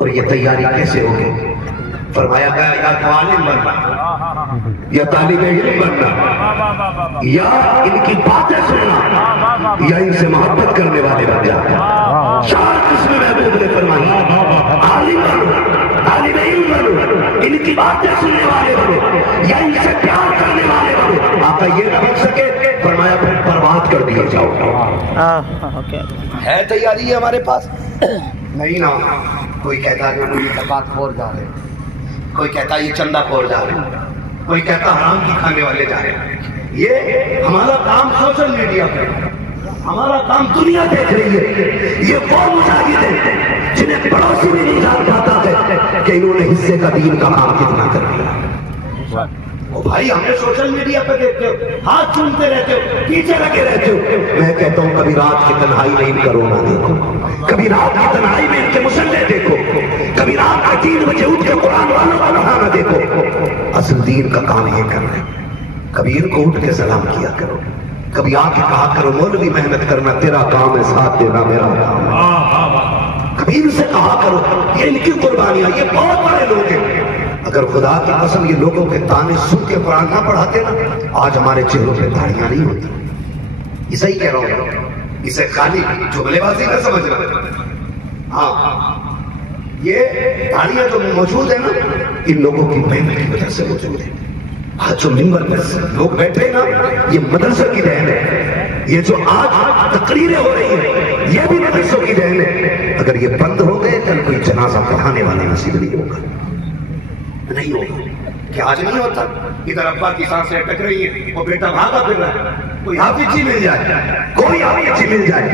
اور یہ تیاری کیسے ہوگی؟ فرمایا گیا یا تو عالم بننا یا طالب علم بننا یا ان کی باتیں سننا یا ان سے محبت کرنے والے بن جانا۔ چار قسم محبوب نے فرمائی، عالم بنو، طالب علم بنو، ان کی باتیں سننے والے بنو یا ان سے پیار کرنے والے بنو۔ آقا یہ نہ بن سکے فرمایا پھر برباد کر دیا جاؤ۔ ہے تیاری ہے ہمارے پاس؟ نہیں نا۔ کوئی کہتا ہے کہ یہ زکات خور جا رہے، کوئی کہتا ہے یہ چندہ خور جا رہے، کوئی کہتا حرام کی کھانے والے جا رہے۔ یہ ہمارا کام سوشل میڈیا پہ، ہمارا کام دنیا دیکھ رہی ہے۔ یہ وہ مجاہد ہیں جنہیں پڑوسی بھی نہیں جان پاتا ہے کہ انہوں نے حصے کا دین کا کام کتنا کر دیا۔ بھائی ہمیں سوشل میڈیا پہ دیکھتے ہو، ہاتھ چومتے رہتے ہو، پیچھے لگے رہتے ہو۔ میں کہتا ہوں کبھی رات کی تنہائی میں ان کا رونا دیکھو، کبھی رات کی تنہائی میں ان کے مسلے دیکھو، کبھی رات کے 3 بجے اٹھ کے قرآن والوں کا پڑھانا دیکھو۔ اصل دین کا کام یہ کرنا ہے۔ کبھی ان کو اٹھ کے سلام کیا کرو، کبھی آ کے کہا کرو مولوی محنت کرنا تیرا کام ہے، ساتھ دینا میرا کام ہے۔ کبھی ان سے کہا کرو یہ ان کی قربانیاں، یہ بہت بڑے لوگ ہیں۔ اگر خدا کی قسم یہ لوگوں کے تانے سن کے قرآن نہ پڑھاتے نا، آج ہمارے چہروں پہ داڑیاں نہیں ہوتی۔ یہ صحیح کہہ رہا ہوں، اسے خالی جملے بازی نہ سمجھنا۔ ہاں یہ داڑیاں جو موجود ہیں نا، ان لوگوں کی محنت کی وجہ سے موجود ہے۔ آج جو ممبر پر لوگ بیٹھے نا، یہ مدرسے کی دین ہے۔ یہ جو آج تقریریں ہو رہی ہیں یہ بھی مدرسوں کی دین ہے۔ اگر یہ بند ہو گئے کل کوئی جنازہ پڑھانے والا نصیب نہیں ہوگا، نہیں ہوگا۔ کہ آج نہیں ہوتا، ادھر ابا کی سانسیں اٹک رہی ہیں، وہ بیٹا بھاگا پھر رہا ہے، کوئی حافظ جی مل جائے، کوئی حافظ جی مل جائے،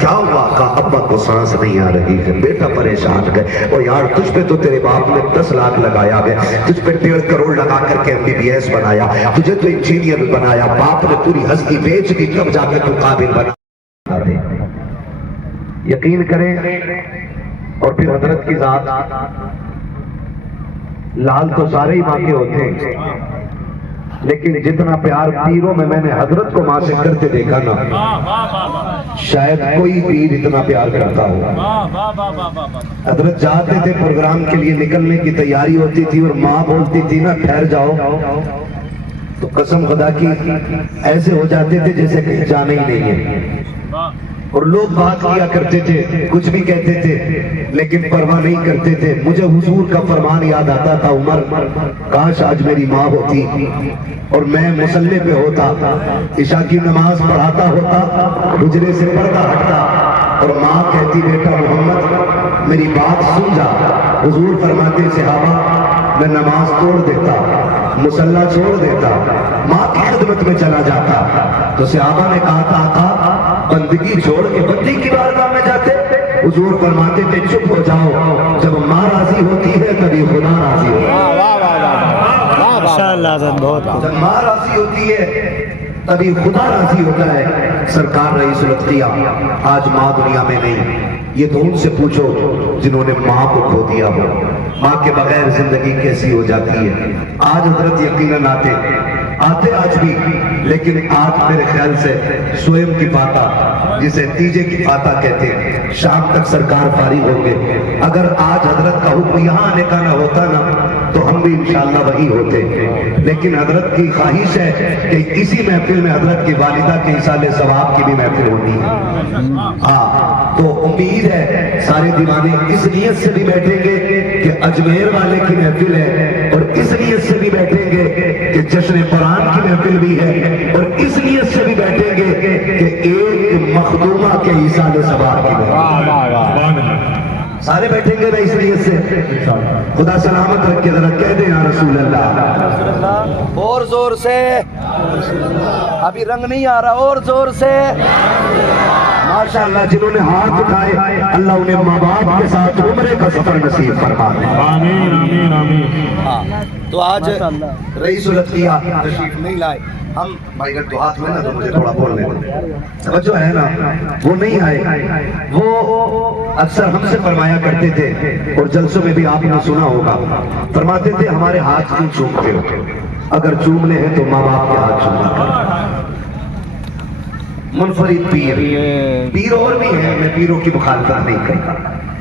کیا ہوا؟ کہا ابا کو سانس نہیں آ رہی ہے، بیٹا پریشان گئے۔ اور یار تجھ پہ تو تیرے باپ نے 10 لاکھ لگایا گیا، تجھ پہ 1.5 کروڑ لگا کر کے MBBS بنایا، تجھے تو انجینئر بنایا، باپ نے پوری ہستی بیچ دی، تب جا کے تو قابل بنا۔ یقین کریں اور پھر حضرت کی ذات، لال تو سارے ہی ماں کے ہوتے ہیں، لیکن جتنا پیار پیروں میں نے حضرت کو ماں سے کرتے دیکھا نا، شاید کوئی پیر اتنا پیار کرتا ہو۔ حضرت جاتے تھے پروگرام کے لیے، نکلنے کی تیاری ہوتی تھی اور ماں بولتی تھی نا ٹھہر جاؤ، تو قسم خدا کی ایسے ہو جاتے تھے جیسے کہیں جانا ہی نہیں ہے۔ اور لوگ بات کیا کرتے تھے، کچھ بھی کہتے تھے لیکن پرواہ نہیں کرتے تھے۔ مجھے حضور کا فرمان یاد آتا تھا، عمر کاش آج میری ماں ہوتی اور میں مصلی پہ ہوتا، عشاء کی نماز پڑھاتا ہوتا، حجرے سے پردہ ہٹتا اور ماں کہتی بیٹا محمد میری بات سن جا۔ حضور فرماتے صحابہ میں نماز توڑ دیتا، مصلی چھوڑ دیتا، ماں کی خدمت میں چلا جاتا۔ تو صحابہ نے کہا تھا آقا بندگی چھوڑ کے بندی کی بارگاہ میں جاتے؟ حضور فرماتے تھے چپ ہو جاؤ، جب ماں راضی ہوتی ہے تبھی خدا راضی ہوتا ہے۔ جب ماں راضی ہوتی ہے تبھی خدا راضی ہوتا ہے۔ سرکار رئیس الاتقیاء آج ماں دنیا میں نہیں، یہ تو ان سے پوچھو جنہوں نے ماں کو کھو دیا ہو۔ ماں کے بغیر زندگی کیسی ہو جاتی ہے۔ آج حضرت یقیناً آتے آج بھی، لیکن آج میرے خیال سے سوئم کی فاتح، جسے تیجے کی فاتح کہتے ہیں، شام تک سرکار فارغ ہوں گے۔ اگر آج حضرت کا حکم یہاں آنے کا نہ ہوتا نا تو ہم بھی انشاءاللہ وہی ہوتے، لیکن حضرت کی خواہش ہے کہ اسی محفل میں حضرت کی والدہ کے ایصال ثواب کی بھی محفل ہونی ہے۔ ہاں تو امید ہے سارے دیوانے اس نیت سے بھی بیٹھیں گے کہ اجمیر والے کی محفل ہے، اور اس نیت سے بھی بیٹھیں گے کہ جشن قرآن کی محفل بھی ہے، اور اس نیت سے بھی بیٹھیں گے کہ ایک مخدومہ کے ایصال ثواب کی محفل۔ سارے بیٹھیں گے نا اس نیت سے؟ خدا سلامت رکھے، ذرا کہہ دیں یا رسول اللہ، اور زور سے، ابھی رنگ نہیں آ رہا، اور زور سے ماشاءاللہ۔ جنہوں نے ہاتھ اٹھائے اللہ انہیں ماں باپ کے ساتھ عمرے کا سفر نصیب فرما دے، آمین آمین آمین۔ تو آج رئیس الاتقیاء تشریف نہیں لائے، ہم بھائی اگر تو ہاتھ میں نا تو مجھے تھوڑا بولنے توجہ ہے نا، وہ نہیں آئے۔ وہ اکثر ہم سے فرمایا کرتے تھے اور جلسوں میں بھی آپ نے سنا ہوگا، فرماتے تھے ہمارے ہاتھ کیوں چومتے ہو؟ اگر چومنے ہیں تو ماں باپ کے ہاتھ چومنا کر۔ منفرد پیر اور بھی ہیں، میں پیروں کی مخالفت نہیں کرتا،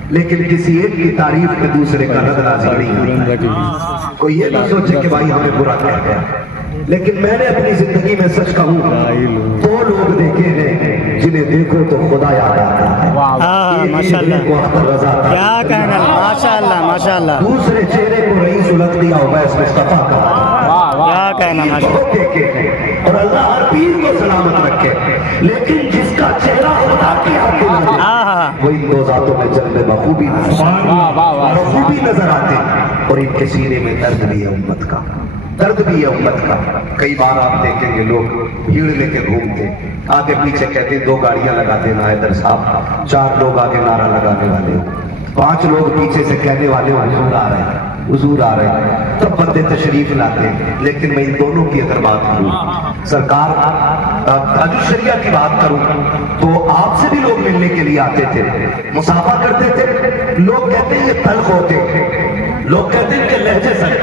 لیکن کسی ایک کی تعریف میں دوسرے کا رد راضی نہیں ہوتا. کوئی یہ نہ سوچے کہ بھائی ہمیں برا کہہ گیا. لیکن میں نے اپنی زندگی میں سچ کہوں دو لوگ دیکھے ہیں جنہیں دیکھو تو خدا یاد آتا ہے. ماشاءاللہ کیا کہنا, ماشاءاللہ ماشاءاللہ. دوسرے چہرے کو رئیس الگ دیا ہوگا اس مصطفیٰ کا. کیا کہنا بہت دیکھے ہیں اور اللہ ہر پیر کو سلامت رکھے. لیکن جس کا چہرہ خدا کی ہاتھ میں وہ ان دو ذاتوں میں جلوے بخوبی نظر آتے اور ان کے سینے میں درد بھی ہے امت کا, درد بھی ہے امت کا. کئی بار آپ دیکھیں گے لوگ بھیڑ لے کے گھومتے, آگے پیچھے کہتے ہیں 2 گاڑیاں لگا دینا حیدر صاحب, 4 لوگ آگے نعرہ لگانے والے ہوں, 5 لوگ پیچھے سے کہنے والے ہوں حضور آ رہے ہیں, حضور آ رہے ہیں, تب بندے تشریف لاتے ہیں. لیکن میں ان دونوں کی اگر بات کروں سرکار تاج الشریعہ کی بات کروں تو آپ سے بھی لوگ ملنے کے لیے آتے تھے, مصافحہ کرتے تھے. لوگ کہتے ہیں یہ تلخ ہوتے, لوگ کہتے ہیں کہ لہجے سر,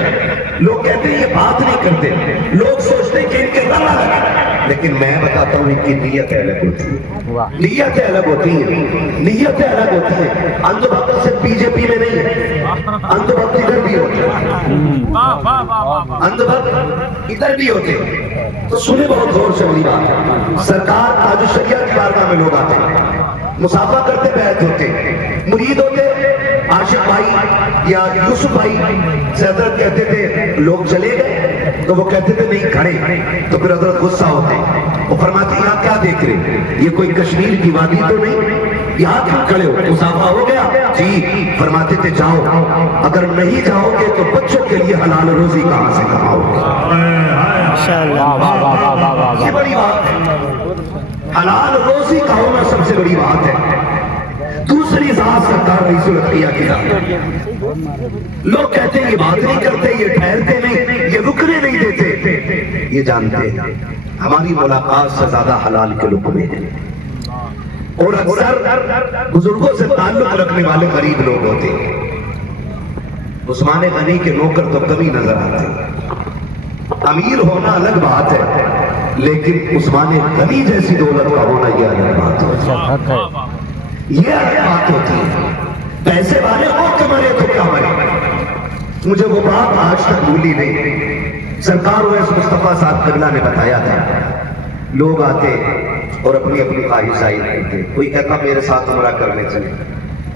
لوگ کہتے ہیں یہ بات نہیں کرتے, لوگ سوچتے ہیں کہ ان کے دم لگا. لیکن میں بتاتا ہوں ان کی نیتیں الگ ہوتی ہیں, نیتیں الگ ہوتی ہیں, نیتیں الگ ہوتی ہیں. اندھ بھکت سے بی جے پی میں نہیں ہے, اندھ بھکت ادھر بھی ہوتے ہیں, اندھ بھکت ادھر بھی ہوتے ہیں. تو سنیں بہت غور سے میری بات. سرکار تاج الشریعہ کی بارگاہ میں لوگ آتے ہیں, مصافحہ کرتے بیعت ہوتے, مرید ہوتے. عاشق بھائی یا یوسف بھائی سے حضرت کہتے تھے لوگ چلے گئے تو وہ کہتے تھے نہیں کھڑے, تو پھر حضرت غصہ ہوتے, وہ فرماتے یہاں کیا دیکھ رہے, یہ کوئی کشمیر کی وادی تو نہیں, یہاں کیوں کھڑے ہو, مصافحہ ہو گیا جی. فرماتے تھے جاؤ, اگر نہیں جاؤ گے تو بچوں کے لیے حلال روزی کہاں سے کماؤ گے. یہ بڑی بات ہے, حلال روزی کا ہونا سب سے بڑی بات ہے. دوسری ذات سرکار رئیس الانبیاء کی ذات. لوگ کہتے ہیں یہ بات نہیں کرتے, یہ ٹھہرتے نہیں, یہ رکنے نہیں دیتے. یہ جانتے ہیں ہماری ملاقات سے زیادہ حلال کے لقمے ہیں, اور اکثر بزرگوں سے تعلق رکھنے والے غریب لوگ ہوتے ہیں. عثمان غنی کے نوکر تو کمی نظر آتے ہیں, امیر ہونا الگ بات ہے, لیکن عثمان غنی جیسی دولت کا ہونا یہ الگ بات ہوتی ہے, یہ الگ بات ہوتی ہے. پیسے والے ہو کہ مرے تو کیا مرے. مجھے وہ بات آج تک بھولی نہیں. سرکار ویس مصطفیٰ صاحب قبلہ نے بتایا تھا, لوگ آتے اور اپنی اپنی خواہش ظاہر کرتے. کوئی کہتا میرے ساتھ عمرہ کرنے چلے,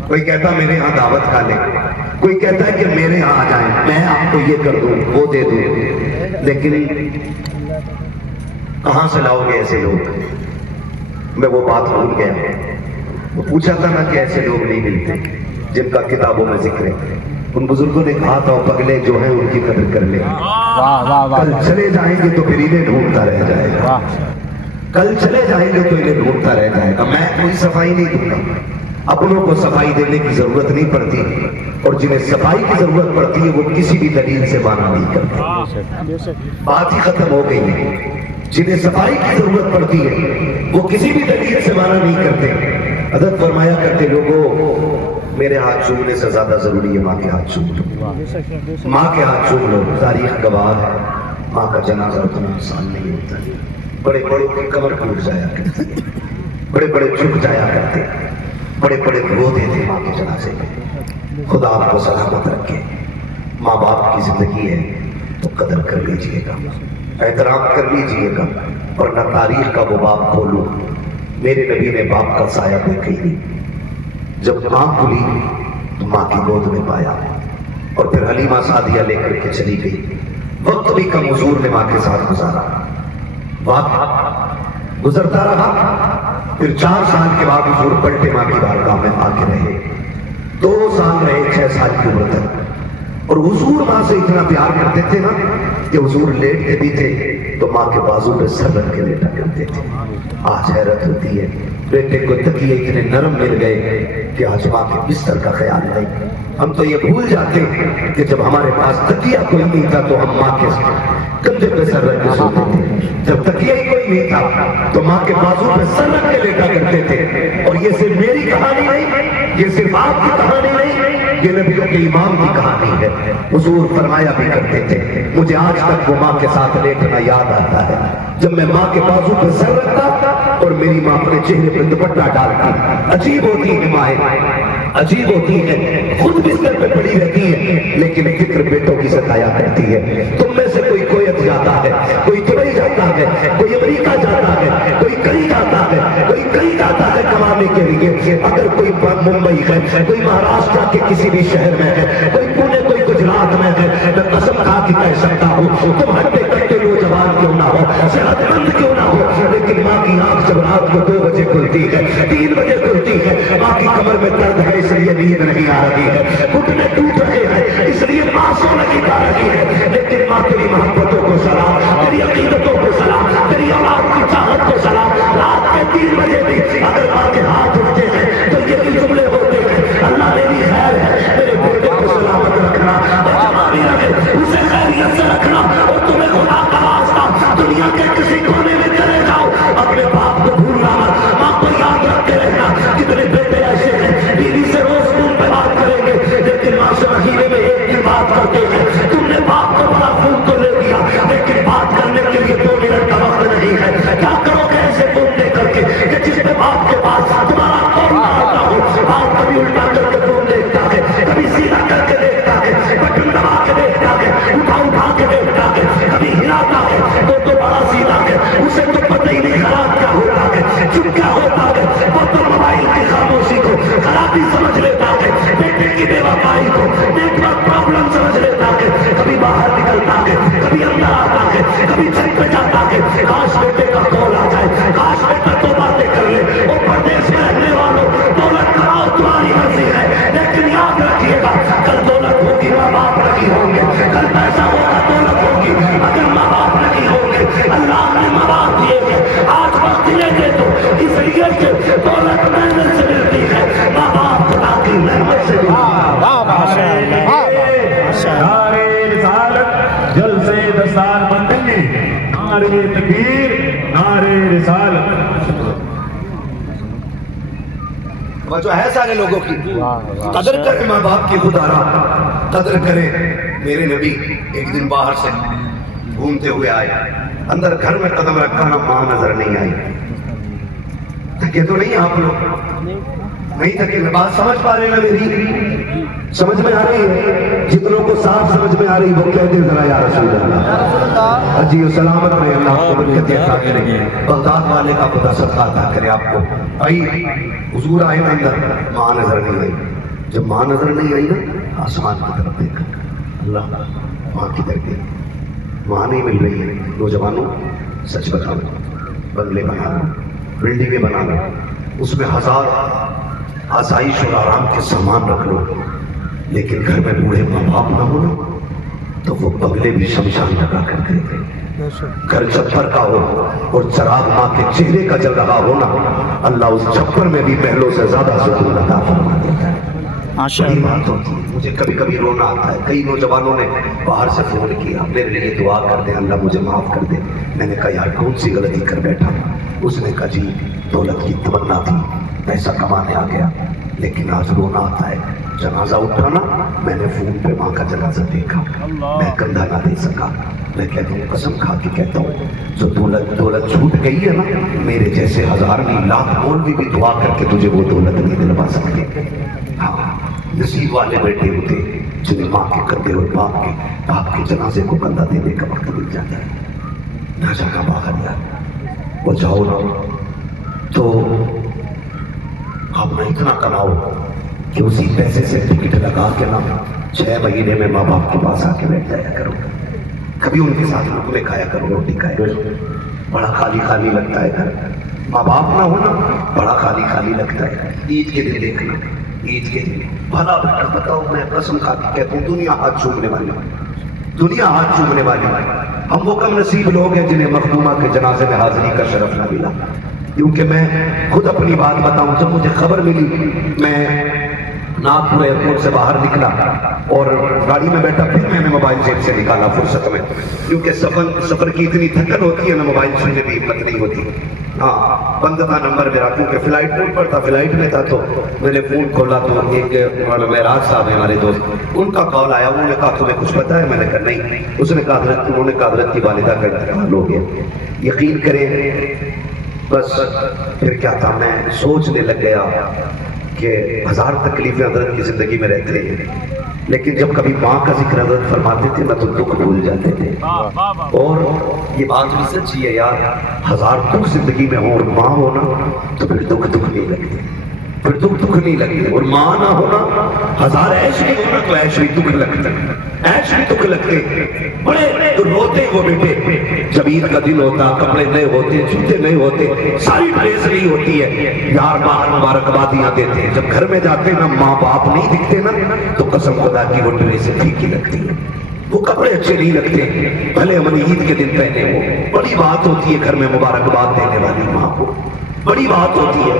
کوئی کہتا میرے ہاں دعوت کھا لیں, کوئی کہتا ہے کہ میرے ہاں آ جائیں, میں آپ کو یہ کر دوں وہ دے دوں. لیکن کہاں سے لاؤ گے ایسے لوگ. میں وہ بات بھول گیا. وہ پوچھا تھا نا کہ ایسے لوگ نہیں ملتے جن کا کتابوں میں ذکر ہے. ان بزرگوں نے کہا تھا پگلے جو ہیں ان کی قدر کر لیں, کل چلے جائیں گے تو پھر انہیں ڈھونڈتا رہ جائے گا, کل چلے جائیں گے تو انہیں ڈھونڈتا رہ جائے گا. میں کوئی صفائی نہیں دوں گا, اپنوں کو صفائی دینے کی ضرورت نہیں پڑتی, اور جنہیں صفائی کی ضرورت پڑتی ہے وہ کسی بھی دلیل سے مانا نہیں کرتے. بات ہی ختم ہو گئی ہے. جنہیں صفائی کی ضرورت پڑتی ہے وہ کسی بھی دلیل سے مانا نہیں کرتے. حضرت فرمایا کرتے لوگوں میرے ہاتھ چومنے سے زیادہ ضروری ہے ماں کے ہاتھ چوم لو, ماں کے ہاتھ چوم لو. تاریخ گواہ ہے ماں کا جنازہ اتنا آسان نہیں ہوتا. بڑے بڑے کی کمر ٹوٹ جایا کرتے, بڑے بڑے جھک جایا کرتے, بڑے بڑے روتے تھے ماں کے جنازے میں. خدا آپ کو سلامت رکھے. ماں باپ کی زندگی ہے تو قدر کر لیجئے گا, احترام کر لیجئے گا, ورنہ تاریخ کا وہ باب کھولو. میرے نبی نے باپ کا سایہ دیکھی نہیں. جب ماں کھلی تو ماں کی گود میں پایا, اور پھر حلیمہ سعدیہ لے کر کے چلی گئی. وقت بھی کم حضور نے ماں کے ساتھ گزارا, وقت گزرتا رہا. پھر 4 سال کے بعد حضور پلٹے ماں کی بارگاہ میں آ کے رہے. 2 سال رہے 6 سال کی عمر تک. اور حضور ماں سے اتنا پیار کرتے تھے نا کہ حضور لیٹتے بھی تھے تو ماں کے بازو پہ سر رکھ کے لیٹا کرتے تھے. آج حیرت ہوتی ہے بیٹے کو تکیے اتنے نرم مل گئے کہ آج ماں کے بستر کا خیال نہیں. ہم تو یہ بھول جاتے ہیں کہ جب ہمارے پاس تکیہ کوئی نہیں تھا تو ہم ماں کے کندھے پہ سر رکھ کے سوتے تھے. جب تکیہ ہی کوئی نہیں تھا تو ماں کے بازو پہ سر رکھ کے لیٹا کرتے تھے. اور یہ صرف میری کہانی نہیں, یہ صرف آپ کی کہانی نہیں, یہ نبیوں کے امام کی کہانی ہے. حضور فرمایا بھی کرتے تھے مجھے آج تک وہ ماں کے ساتھ لیٹنا یاد آتا ہے جب میں ماں کے بازو پہ سر رکھتا اور میری ماں اپنے چہرے پہ دوپٹہ ڈالتی. عجیب ہوتی ہے مائیں, عجیب ہوتی ہے، خود بستر پہ پڑی رہتی ہے لیکن فکر بیٹوں کی ستایا کرتی ہے۔ تم میں سے کوئی کویت جاتا ہے، کوئی دبئی جاتا ہے، کوئی امریکہ جاتا ہے، کوئی کہیں جاتا ہے، کوئی کہیں جاتا ہے کمانے کے لیے۔ اگر کوئی ممبئی ہے، کوئی مہاراشٹر کے کسی بھی شہر میں ہے، کوئی پونے، کوئی گجرات میں ہے، میں قسم کھا کے کہہ سکتا ہوں تم ہٹے کٹے نوجوان کیوں نہ ہو، صحت مند کیوں نہ ہو، لیکن ماں کی آنکھ جب رات کو 2 بجے کھلتی ہے، 3 بجے کھلتی ہے، ماں کی کمر میں درد ہے اس لیے نیند نہیں آ رہی ہے، گھٹنے ٹوٹ رہے ہیں اس لیے ماں سو نہیں پا رہی ہے، لیکن ماں تیری محبتوں کو سلام، تیری عقیدتوں کو سلام، تیری اولاد کی چاہت کو سلام۔ رات کے 3 بجے بھی اگر ماں کے ہاتھ اٹھتے ہیں تو یہ جملے ہوتے ہیں، اللہ میری خیر ہے، میرے بیٹے کو سلامت رکھنا، اور جوانی رہے اسے خیریت سے رکھنا، اور تمہیں خدا کا واسطہ دنیا کے کسی کونے میں چلے جاؤ اپنے باپ کو بھولنا مت، ماں کو یاد رکھتے رہنا۔ کتنے بیٹے ایسے ہیں بیوی سے روز فون پہ بات کریں گے لیکن ماں سے مہینے میں 1 دن بات کرتے ہیں۔ تم نے باپ کو بڑا فون تو لے دیا لیکن بات کرنے کے لیے 2 منٹ کا وقت نہیں ہے۔ کیا کرو گے ایسے فون لے کر کے کہ جس میں باپ کے پاس تمہارا کون نہ ہوتا ہو؟ باپ کبھی الٹا کر کے فون دیکھتا ہے، کبھی سیدھا کر کے دیکھتا ہے، بٹن دبا کے دیکھتا ہے، اٹھا کے دیکھتا ہے، کبھی ہلاتا ہے تو بڑا سیدھا ہے، اسے تو پتہ ہی نہیں خراب کیا ہوتا ہے، چپ کیا ہوتا ہے، وہ تو موبائل کی خاموشی کو خرابی سمجھ لیتا ہے، بیٹے کی بے وفائی کو نیٹ ورک پرابلم سمجھ لیتا ہے، کبھی باہر نکلتا ہے، کبھی اندر آتا ہے، کبھی چھت پہ جاتا ہے، کاش بیٹے کا کال آ جائے، کاش بیٹا تو باتیں کر لے۔ اور پردیس میں رہنے والوں دولت کماؤ تمہاری مرضی ہے لیکن یاد رکھیے گا کل دولت ہوگی ماں باپ نہیں ہوں گے، کل پیسہ ہوگا دولت ہوگی اگر ماں باپ نہیں ہوں گے۔ اللہ نے ماں باپ دیے ہیں، آج وقت لے دے تو اس لیے کہ دولت محنت سے ملتی ہے، ماں باپ خدا کی رحمت سے ملتی ہے۔ نعرے رسالت جل سے دستار بندیں گے، نعرے تکبیر، نعرے رسالت۔ جو ہے سارے لوگوں کی قدر کرے ماں باپ کی، خدا را قدر کرے۔ میرے نبی ایک دن باہر سے گھومتے ہوئے آئے، اندر گھر میں قدم رکھا نا ماں نظر نہیں آئی۔ تھکے تو نہیں آپ لوگ؟ نہیں تھکے؟ بات سمجھ پا رہے ہیں میری؟ سمجھ میں آ رہی ہے؟ جتنوں کو صاف سمجھ میں آ رہی وہ کہہ دیں ذرا یا رسول اللہ۔ اجی و سلامت رہے، اللہ آپ کو برکت عطا کرے، بغداد والے کا خدا صدقہ عطا کرے آپ کو۔ بھائی حضور آئے نا اندر، ماں نظر نہیں آئی۔ جب ماں نظر نہیں آئی نا آسمان کی طرف دیکھا، اللہ ماں کی طرف دیکھا، ماں نہیں مل رہی ہے۔ نوجوانوں سچ بتاؤ، بنگلے بنا لو، بلڈنگیں بنا لو، اس میں 1000 آسائش اور آرام کے سامان رکھ لو، لیکن گھر میں بوڑھے ماں باپ نہ ہونا تو وہ بنگلے بھی شمشان لگا کر دیں گے۔ گھر چھپر کا ہو اور چراغ ماں کے چہرے کا جل رہا ہونا، اللہ اس چھپر میں بھی پہلوں سے زیادہ سکون عطا فرما دیتا ہے۔ بڑی بات ہوتی ہے، مجھے کبھی کبھی رونا آتا ہے۔ کئی نوجوانوں نے باہر سے فون کیا، میرے لیے دعا کر دیں، اللہ مجھے معاف کر دے۔ میں نے کہا یار کون سی غلطی کر بیٹھا؟ اس نے کہا جی دولت کی تمنا تھی، پیسہ کمانے آ گیا، لیکن آج رونا آتا ہے۔ جنازہ اٹھانا، میں نے فون پہ ماں کا جنازہ دیکھا، میں کندھا نہ دے سکا۔ میں کہتا ہوں قسم کھا کے کہتا ہوں جو دولت چھوٹ گئی ہے نا، میرے جیسے 1000 نہیں لاکھ مولوی بھی دعا کر کے تجھے وہ دولت نہیں دلوا سکتے۔ ہاں نصیب والے بیٹھے ہوتے جنہیں ماں کے کندھے اور باپ کے جنازے کو کندھا دینے کا وقت مل جاتا ہے۔ نہ جانا باہر یار، وہ جاؤ نا تو آپ نہ اتنا کماؤ کہ اسی پیسے سے ٹکٹ لگا کے نا 6 مہینے میں ماں باپ کے پاس آ کے بیٹھ جایا کرو، کبھی ان کے ساتھ لقمے کھایا کرو، روٹی کھایا کرو۔ بڑا خالی خالی لگتا ہے گھر، ماں باپ نہ ہونا بڑا خالی خالی لگتا ہے۔ عید کے دن دیکھنا، عید کے دن بھلا بیٹا بتاؤ، میں قسم کھا کے کہتا ہوں دنیا ہاتھ چومنے والی، دنیا ہاتھ چومنے والی۔ ہم وہ کم نصیب لوگ ہیں جنہیں مخدومہ کے جنازے میں حاضری کا شرف نہ ملا۔ کیونکہ میں خود اپنی بات بتاؤں، جب مجھے خبر ملی میں ناگپور ایئرپورٹ سے باہر نکلا اور گاڑی میں بیٹھا، پھر میں نے موبائل جیب سے نکالا فرصت میں، کیونکہ سفر کی اتنی تھکن ہوتی ہے نا، موبائل چھونے بھی ہمت نہیں ہوتی۔ ہاں بند تھا نمبر میرا، کیونکہ فلائٹ موڈ پر تھا، فلائٹ میں تھا، تو میں نے فون کھولا تو ایک معراج صاحب ہیں ہمارے دوست، ان کا کال آیا۔ انہوں نے کہا تمہیں کچھ پتا ہے؟ میں نے کہا نہیں۔ اس نے کہا انہوں نے کہا حضرت کی والدہ کا انتقال ہو گیا۔ یقین کریں بس پھر کیا تھا، میں سوچنے لگ گیا کہ ہزار تکلیفیں حضرت کی زندگی میں رہتی ہیں، لیکن جب کبھی ماں کا ذکر حضرت فرماتے تھے نہ تو دکھ بھول جاتے تھے. اور یہ بات بھی سچی ہے یار، ہزار دکھ زندگی میں ہوں اور ماں ہونا تو پھر دکھ نہیں لگتے، پھر دکھ نہیں لگتے. اور ماں نہ ہونا، ہزار عیش بھی ہونا تو عیش بھی دکھ لگتا ہے، عیش بھی دکھ لگتے. بڑے روتے وہ بیٹے جب عید کا دن ہوتا، کپڑے نئے ہوتے، جوتے نئے ہوتے، ساری ڈریس نہیں ہوتی ہے، یار باہر مبارکبادیاں دیتے ہیں. جب گھر میں جاتے نا ماں باپ نہیں دکھتے نا تو قسم خدا کی وہ ڈریس پھیکی لگتی ہے، وہ کپڑے اچھے نہیں لگتے، بھلے ہم نے عید کے دن پہنے ہو. بڑی بات ہوتی ہے گھر میں مبارکباد دینے والی ماں کو، بڑی بات ہوتی ہے.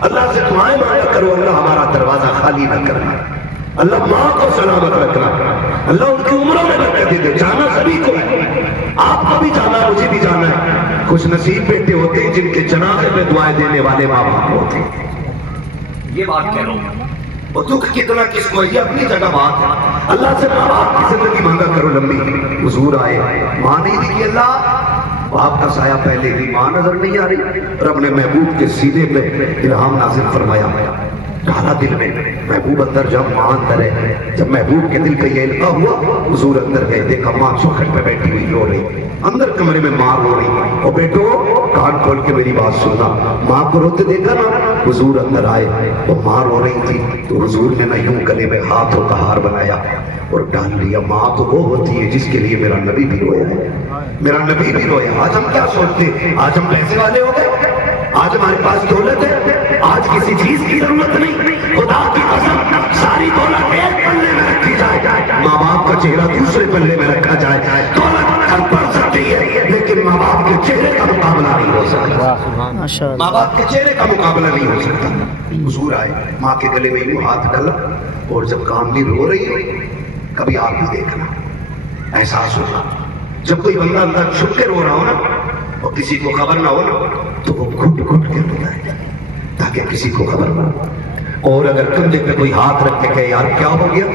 اللہ سے دعائیں مانگا کرو، اللہ ہمارا دروازہ خالی نہ کرنا، اللہ ماں کو سلامت رکھنا، اللہ ان کی عمروں میں برکت دے. جانا سبھی کو ہے، آپ کو بھی جانا ہے، مجھے بھی جانا ہے. خوش نصیب بیٹے ہوتے ہیں جن کے جنازے میں دعائیں دینے والے ماں باپ ہوتے ہیں. یہ بات کہہ رہا ہوں. وہ دکھ کتنا کس کو ہے یہ اپنی جگہ بات ہے. اللہ سے ماں باپ کی زندگی مانگا کرو لمبی. حضور آئے، ماں نہیں دکھی، اللہ باپ کا سایہ پہلے بھی، ماں نظر نہیں آ رہی. رب نے محبوب کے سینے پہ الہام نازل فرمایا، ڈالا دل میں. محبوب اندر جب ماں اندر ہے، جب محبوب کے دل کا یہ القاء ہوا، حضور اندر گئے، دیکھا ماں چوکھٹ پہ بیٹھی ہوئی رو رہی، اندر کمرے میں ماں رو رہی. اور بیٹو کان کھول کے میری بات سننا، ماں کو روتے دیکھا نا. حضور اندر آئے تو ماں رو رہی تھی تو حضور نے نہ یوں گلے میں ہاتھ و ہار بنایا اور ڈال لیا. ماں تو وہ ہوتی ہے جس کے لیے میرا نبی بھی رویا ہے، میرا نبی بھی رویا. آج ہم کیا سوچتے ہیں؟ آج ہم پیسے والے ہو گئے، آج ہمارے پاس دولت ہے، آج کسی چیز کی ضرورت نہیں. خدا کی قسم ساری دولت ایک پلے میں رکھی جائے، ماں باپ کا چہرہ دوسرے پلے میں رکھا جائے. دولت کم پڑ سکتی ہے لیکن ماں باپ کے چہرے کا مقابلہ نہیں ہو سکتا، ماں باپ کے چہرے کا مقابلہ نہیں ہو سکتا. حضور آئے، ماں کے گلے میں یوں ہاتھ ڈالا اور جب کاملی رو رہی ہو کبھی آپ بھی دیکھنا، احساس ہوگا. جب کوئی بندہ اندر چھپ کے رو رہا ہو نا اور کسی کو خبر نہ ہو نا تو وہ گھٹ گھٹ کے روتا ہے تاکہ کسی کو خبر نہ ہو. اور اگر کندھے پہ کوئی ہاتھ رکھ کے کہے یار کیا ہو گیا،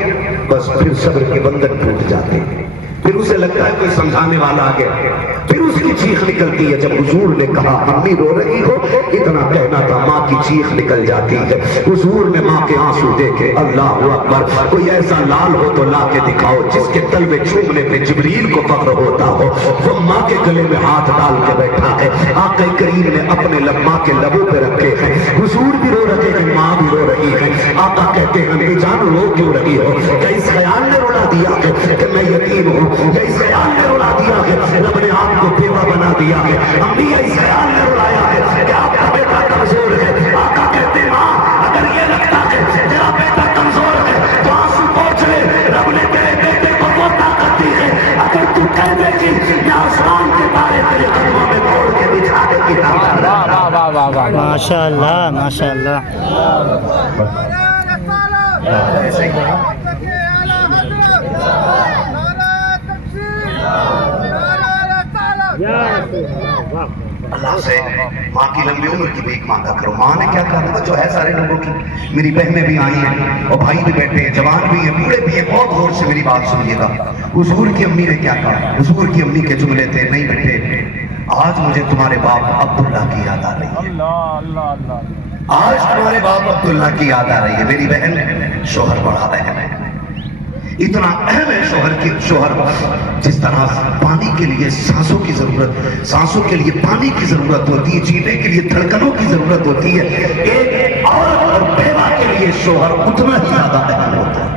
بس پھر صبر کے بندھن ٹوٹ جاتے ہیں. پھر اسے لگتا ہے کوئی سمجھانے والا آ گیا، پھر اس کی چیخ نکلتی ہے. جب حضور نے کہا امی رو رہی ہو اتنا کہنا تھا، ماں کی چیخ نکل جاتی ہے. حضور نے ماں کے آنسو دیکھے، اللہ اکبر. کوئی ایسا لال ہو تو لا کے دکھاؤ جس کے تلوے چومنے پہ جبریل کو فخر ہوتا ہو. وہ ماں کے گلے میں ہاتھ ڈال کے بیٹھا ہے، آقا کریم نے اپنے لب ماں کے لبوں پہ رکھے ہیں. حضور بھی رو رہے ہیں، ماں بھی رو رہی ہے. آقا کہتے ہیں امی جان رو کیوں رہی ہو؟ کیا اس خیال نے رلا دیا کہ میں یتیم ہوں؟ کیا اس خیال نے رلا دیا کہ رب نے آپ کو بیوہ بنا دیا ہے؟ امی اس خیال نے رلایا ہے کہ آپ کا بیٹا کمزور ہے. آقا کہتے ہیں ماں اگر یہ لگتا ہے تیرا بیٹا کمزور ہے تو آنسو پوچھ لے، رب نے تیرے بیٹے کو وہ طاقت دی ہے. اگر تو کہہ دے کہ میں آسمان کے تارے تیرے قدموں میں توڑ کے بچھا دے کی طاقت. ماشاء اللہ ماشاء اللہ. اللہ سے ماں کی لمبی عمر کی بھیک مانگا کرو. ماں نے کیا کہا جو ہے سارے لوگوں کی، میری بہنیں بھی آئی ہیں اور بھائی بھی بیٹھے ہیں، جوان بھی ہیں، بوڑھے بھی ہیں. بہت غور سے میری بات سنیے گا. حضور کی امی نے کیا کہا؟ حضور کی امی کے جملے تھے، نہیں بیٹے آج مجھے تمہارے باپ عبداللہ کی یاد آ رہی ہے، آج تمہارے باپ عبداللہ کی یاد آ رہی ہے. میری بہن شوہر بڑا اہم ہے، اتنا اہم ہے شوہر جس طرح پانی کے لیے سانسوں کی ضرورت، سانسوں کے لیے پانی کی ضرورت ہوتی ہے، جینے کے لیے دھڑکنوں کی ضرورت ہوتی ہے، ایک عورت اور بیوہ کے لیے شوہر اتنا ہی زیادہ اہم ہوتا ہے.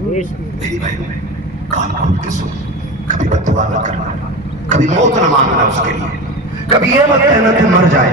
میری بہن کان کھول کے سن، کبھی بددعا نہ کرنا، کبھی موت نہ مانگنا اس کے لیے، کبھی یہ مت کہنا تو مر جائے،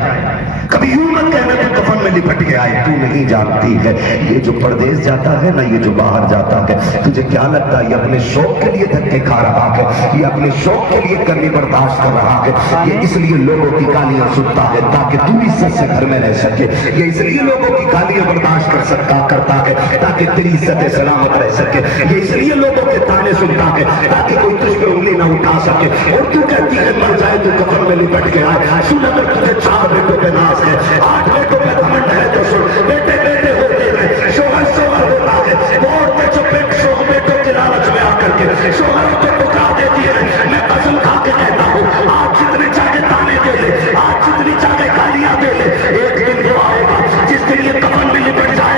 کبھی یوں مت کہنا تو کفن میں لپٹ کے آئے. تو نہیں جانتی ہے یہ جو پردیس جاتا ہے نا، یہ جو باہر جاتا ہے، تجھے کیا لگتا ہے یہ اپنے شوق کے لیے دھکے کھا رہا ہے، یہ اپنے شوق کے لیے کرنی برداشت کر رہا ہے، یہ اس لیے لوگوں کی گالیاں سنتا ہے تاکہ تو عزت سے گھر میں رہ سکے، یہ اس لیے لوگوں کی گالیاں برداشت کرتا ہے تاکہ تیری عزت سلامت رہ سکے، یہ اس لیے لوگوں کے تانے سنتا ہے تاکہ کوئی تجھ پہ انگلی نہ اٹھا سکے. اور تو کہتی ہے مر جائے تو کفن میں لپٹ کے آئے. سن اگر تجھے 4 بیٹوں پہ ناز ہے، 8 بیٹوں پہ گھمنڈ ہے تو سن، بیٹے بیٹے ہوتے ہیں، شوہر شوہر ہوتا ہے. وہ عورتیں جو بیٹوں کے لالچ میں آ کر کے شوہروں کو ٹکرا دیتی ہے، میں قسم کھا کے کہتا ہوں آج جتنے چاہے تانے دے لے، آج جتنی چاہے گالیاں دے لے، ایک دن وہ آئے گا جس دن یہ کفن میں لپٹ جائے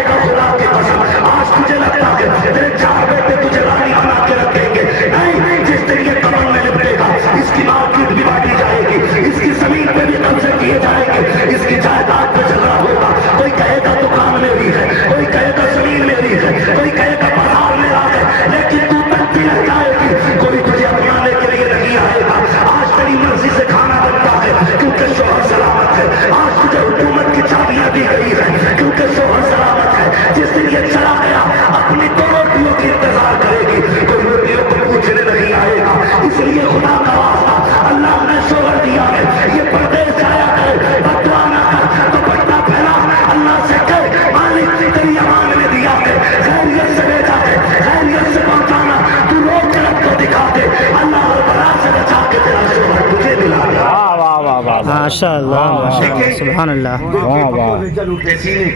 ماشاء اللہ ماشاء اللہ سبحان اللہ واہ واہ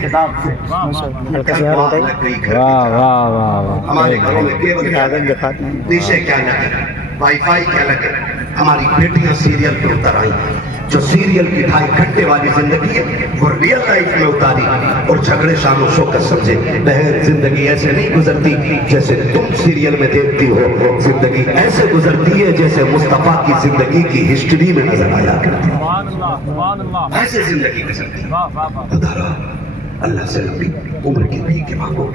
کتاب سے ہلکا سے یار بتائیے ہمارے گھروں میں کیبل کیا لگے، دکھاتے ہیں ڈشیں کیا لگے، وائی فائی کیا لگے، ہماری بیٹیاں سیریل پہ اتر آئی، جو سیریل کی 2.5 گھنٹے والی زندگی ہے وہ ریئل لائف میں اتاری اور جھگڑے شان و شوکت سمجھے۔ بہن زندگی ایسے نہیں گزرتی جیسے تم سیریل میں دیکھتی ہو، زندگی ایسے گزرتی ہے جیسے مصطفیٰ کی زندگی کی ہسٹری میں نظر آیا کرتی ہے، ایسے زندگی گزرتی ہے۔ خدا اللہ سے لمبی عمر کی نہیں کہ مانگو،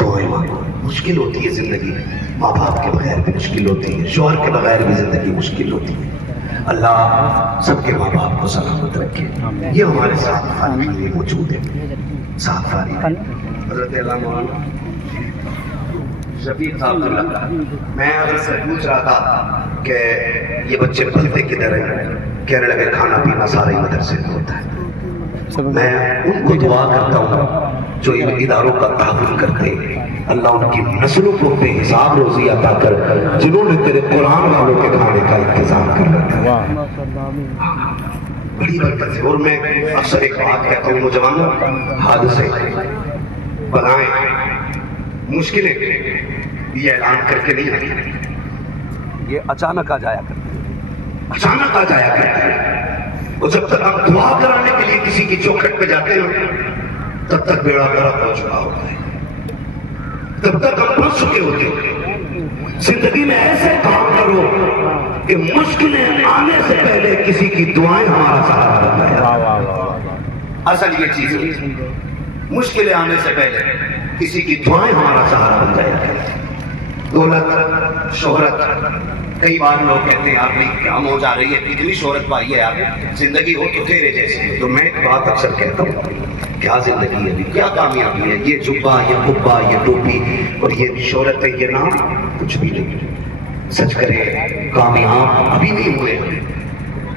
دعائیں مانگو۔ مشکل ہوتی ہے زندگی، ماں باپ کے بغیر بھی مشکل ہوتی ہے، شوہر کے بغیر بھی زندگی مشکل ہوتی ہے۔ اللہ سب کے ماں باپ کو سلامت رکھے۔ یہ ہمارے ساتھ فارغ موجود ہے، ساتھ فارغ حضرت علامہ مولانا شفیق صاحب اللہ، میں اگر سے پوچھ رہا تھا کہ یہ بچے پلتے کدھر ہیں، کہنے لگے کھانا پینا سارا ہی مدرسے میں ہوتا ہے۔ میں ان کو دعا کرتا ہوں جو ان اداروں کا تعاون کرتے ہیں، اللہ ان کی نسلوں کو بے حساب روزی عطا کر، جنہوں نے تیرے قرآن والوں کے کھانے کا انتظام کر رکھا ہے، بڑی برکت ہے۔ اور میں اکثر ایک بات کہتا ہوں نوجوانوں، حادثے بلائیں مشکلیں یہ اعلان کر کے نہیں آتی، یہ اچانک آ جایا کرتی ہے، اچانک آ جایا کرتی ہے۔ اور جب تک ہم دعا کرانے کے لیے کسی کی چوکھٹ پہ جاتے ہیں تب تک بیڑا غرق ہو چکا ہوتا ہے، تب تک ہم پھنس چکے ہوتے ہیں۔ زندگی میں ایسے کام کرو کہ مشکلیں آنے سے پہلے کسی کی دعائیں ہمارا سہارا بن جائے۔ اصل یہ چیز ہے، مشکلیں آنے سے پہلے کسی کی دعائیں ہمارا سہارا بن جائے۔ دولت، شہرت، کئی بار لوگ کہتے ہیں آپ کیا موج آ رہی ہے، کتنی شہرت پائی ہے آپ، زندگی ہو تو تیرے جیسے۔ تو میں ایک بات اکثر کہتا ہوں، کیا زندگی ہے، کیا کامیابی ہے، یہ جبہ، یہ قبہ، یہ ٹوپی اور یہ شہرت ہے، یہ نام کچھ بھی نہیں۔ سچ کرے کامیاب ابھی نہیں ہوئے،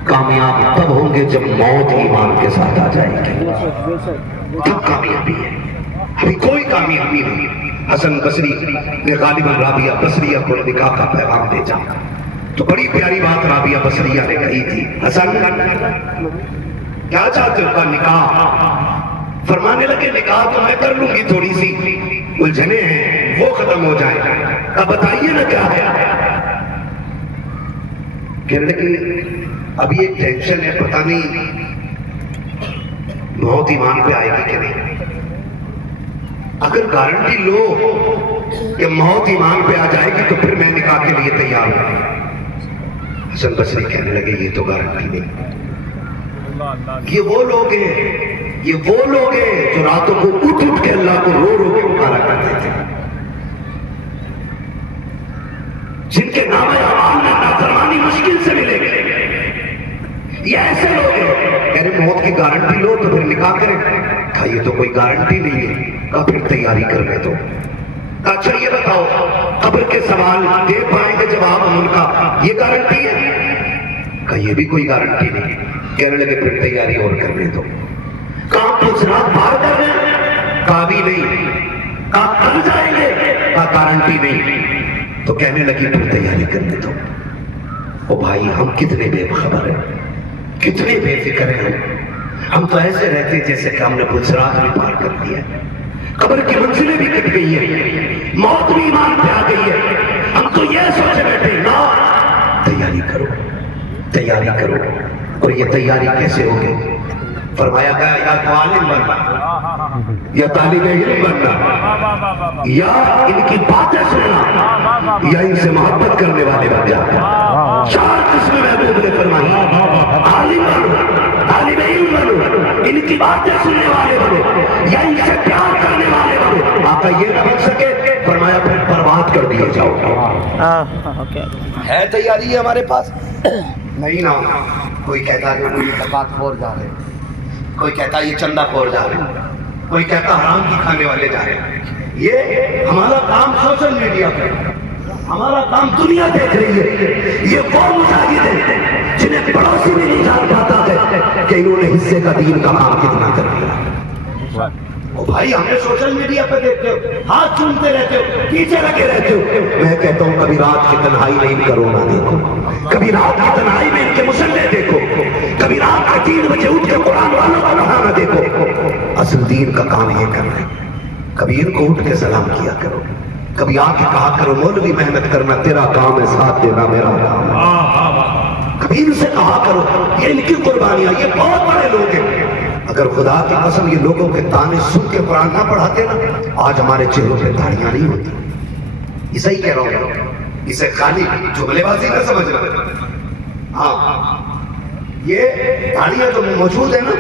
کامیاب تب ہوں گے جب موت ایمان کے ساتھ آ جائے گی، تب کامیابی ہے، ابھی کوئی کامیابی نہیں۔ حسن بصری نے غالباً رابعہ بصریہ کو نکاح کا پیغام بھیجا تو بڑی پیاری بات رابعہ بصریہ نے کہی تھی، حسن کیا چاہتے ہو؟ کا نکاح، فرمانے لگے نکاح تو میں کر لوں گی، تھوڑی سی الجھنیں ہیں وہ ختم ہو جائیں، اب بتائیے نا کیا ہے؟ کہنے لگے ابھی ایک ٹینشن ہے، پتہ نہیں موت ایمان پہ آئے گی کہ نہیں۔ اگر گارنٹی لو کہ موت ایمان پہ آ جائے گی تو پھر میں نکاح کے لیے تیار ہوں۔ حسن بصری کہنے لگے یہ تو گارنٹی نہیں، یہ وہ لوگ ہیں، یہ وہ لوگ ہیں جو راتوں کو اٹھ اٹھ کے اللہ کو رو رو کے پکارا کرتے تھے، جن کے نام اعمال میں نافرمانی مشکل سے ملے گی، یہ ایسے لوگ ہیں۔ کہہ رہے موت کی گارنٹی لو تو پھر نکاح کریں، کہا یہ تو کوئی گارنٹی نہیں ہے، کہا پھر تیاری کرنے دو۔ اچھا یہ بتاؤ قبر کے سوال دے پائیں گے جواب ہم ان کا، یہ گارنٹی ہے؟ کہا یہ بھی کوئی گارنٹی نہیں۔ کہنے لگے پھر تیاری اور کرنے دو۔ کہاں کچھ رات باہر کر رہے ہیں؟ کہا بھی نہیں۔ کہا کل جائیں گے؟ کہا گارنٹی نہیں۔ تو کہنے لگی پھر تیاری کرنے دو۔ او بھائی ہم کتنے بے خبر ہیں، کتنے بے فکر ہیں، ہم تو ایسے رہتے جیسے کہ ہم نے گجرات میں پار کر دیا ہے، قبر کی منزلیں بھی کٹ گئی ہیں، موت بھی ایمان پہ آ گئی ہے، ہم تو یہ سوچے بیٹھے نا تیاری کرو، تیاری کرو۔ اور یہ تیاری کیسے ہوگی؟ فرمایا گیا یا تو عالم بننا، یا طالب علم بننا، یا ان کی باتیں سننا، یا ان سے محبت کرنے والے بن جانا۔ 4 قسمیں محبوب نے فرمائی، عالم بنو، طالب علم بنو، ان کی باتیں سننے والے بنو، یا ان سے پیار کرنے والے بنو۔ آقا یہ نہ بن سکے فرمایا پھر برباد کر دیے جاؤ۔ ہے تیاری ہمارے پاس؟ نہیں نا۔ کوئی کہتا ہے کہ یہ زکات خور جا رہے، کوئی کہتا ہے یہ چندہ خور جا رہے، کوئی کہتا حرام کی کھانے والے جا رہے ہیں۔ یہ ہمارا کام سوشل میڈیا پہ، ہمارا کام دنیا دیکھ رہی ہے۔ یہ وہ مجاہد ہیں جنہیں پڑوسی بھی نہیں جان پاتا ہے کہ انہوں نے حصے کا دین کا کام کتنا کر دیا۔ او بھائی ہمیں سوشل میڈیا پہ دیکھتے ہو، ہاتھ چومتے رہتے ہو، پیچھے لگے رہتے ہو۔ میں کہتا ہوں کبھی رات کی تنہائی میں ان کا رونا دیکھو، کبھی رات کی تنہائی میں ان کے مصلے دیکھو، کبھی رات کے 3 بجے اٹھ کے قرآن والوں کا بہانہ دیکھو، اصل دین کا کام یہ کرنا ہے۔ کبھی ان کو اٹھ کے سلام کیا کرو، کبھی آ کے کہا کرو مولوی محنت کرنا تیرا کام ہے، ساتھ دینا میرا کام ہے۔ کبھی ان سے کہا کرو یہ ان کی قربانیاں، یہ بہت بڑے لوگ ہیں۔ اگر خدا کی قسم یہ لوگوں کے تانے سن کے قرآن نہ پڑھاتے نا، آج ہمارے چہروں پہ داڑیاں نہیں ہوتی۔ یہ صحیح کہہ رہا ہوں، اسے خالی جملے بازی نہ سمجھنا۔ ہاں، یہ داڑیاں جو موجود ہیں نا،